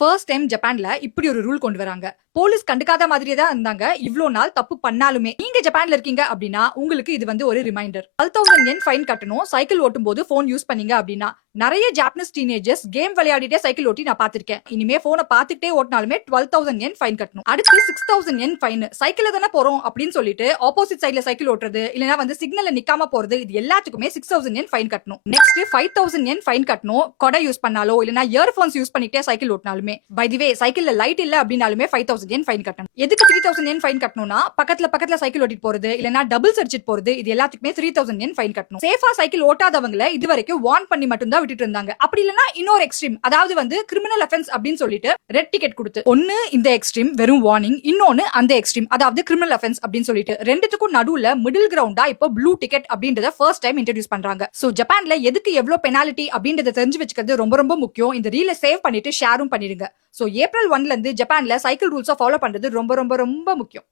First time ஜப்பான்ல இப்படி ஒரு ரூல் கொண்டு வராங்க. போலீஸ் கண்டுக்காத மாதிரியே தான் இருந்தாங்க. இவ்ளோ நாள் தப்பு பண்ணாலுமே நீங்க ஜப்பான்ல இருக்கீங்க அப்படின்னா உங்களுக்கு இது வந்து ஒரு ரிமைண்டர். 12,000 yen ஃபைன் கட்டணும் சைக்கிள் ஓட்டும் போது போன் யூஸ் பண்ணீங்க அப்படின்னா. நிறைய ஜாப்பனீஸ் டீனேஜர்ஸ் கேம் விளையாடிட்டே சைக்கிள் ஓட்டி நான் பாத்திருக்கேன். இனிமே போனை பாத்துக்கிட்டே ஓட்டினாலுமே 12,000 yen ஃபைன் கட்டணும். அடுத்து 6,000 yen ஃபைன். சைக்கிள் தானே போறோம் அப்படின்னு சொல்லிட்டு ஆப்போசிட் சைடுல சைக்கிள் ஓட்டுறது இல்லனா வந்து சிக்னல்ல நிக்காம போறது இது எல்லாத்துக்குமே 6,000 yen ஃபைன் கட்டணும். நெக்ஸ்ட் 5,000 yen ஃபைன் கட்டணும். கொடை யூஸ் பண்ணாலோ இல்லனா இயர்போன்ஸ் யூஸ் பண்ணிட்டே சைக்கிள் ஓட்டினாலுமே. பை தி வே சைக்கிள்ல லைட் இல்ல அப்படினாலுமே 5,000 yen ஃபைன் கட்டணும். எதுக்கு 3,000 yen ஃபைன் கட்டணும்னா பக்கத்துல சைக்கிள் ஓட்டிட்டு போறது இல்லனா டபுள்ஸ் அடிச்சிட்டு போறது இது எல்லாத்துக்குமே 3,000 yen ஃபைன் கட்டணும். சேஃபா சைக்கிள் ஓட்டாதவங்கள இதுவரைக்கும் வார்ன் பண்ணி மட்டும் தான் விட்டுட்டு இருந்தாங்க. அப்படி இல்லனா இன்னொரு எக்ஸ்ட்ரீம் அதாவது வந்து கிரிமினல் அஃபென்ஸ் அப்படின்னு சொல்லிட்டு ரெட் டிக்கெட் கொடுத்து ஒன்னு இந்த எக்ஸ்ட்ரீம் வெறும் வார்னிங் இன்னொன்னு அந்த எக்ஸ்ட்ரீம் அதாவது கிரிமினல் அஃபென்ஸ் அப்படின்னு சொல்லிட்டு ரெண்டுத்துக்கும் நடுவுல மிடில் கிரவுண்டா இப்போ ப்ளூ டிக்கெட் அப்படின்றத ஃபர்ஸ்ட் டைம் இன்ட்ரோடியூஸ் பண்றாங்க. சோ ஜப்பான்ல எதுக்கு எவ்வளவு பெனால்டி அப்படின்றத தெரிஞ்சு வச்சுக்கிறது ரொம்ப ரொம்ப முக்கியம். இந்த ரீலை சேவ் பண்ணிட்டு ஷேரும் பண்ணிடுங்க. சோ ஏப்ரல் 1ல இருந்து ஜப்பான்ல சைக்கிள் ரூல்ஸை ஃபாலோ பண்றது ரொம்ப ரொம்ப ரொம்ப முக்கியம்.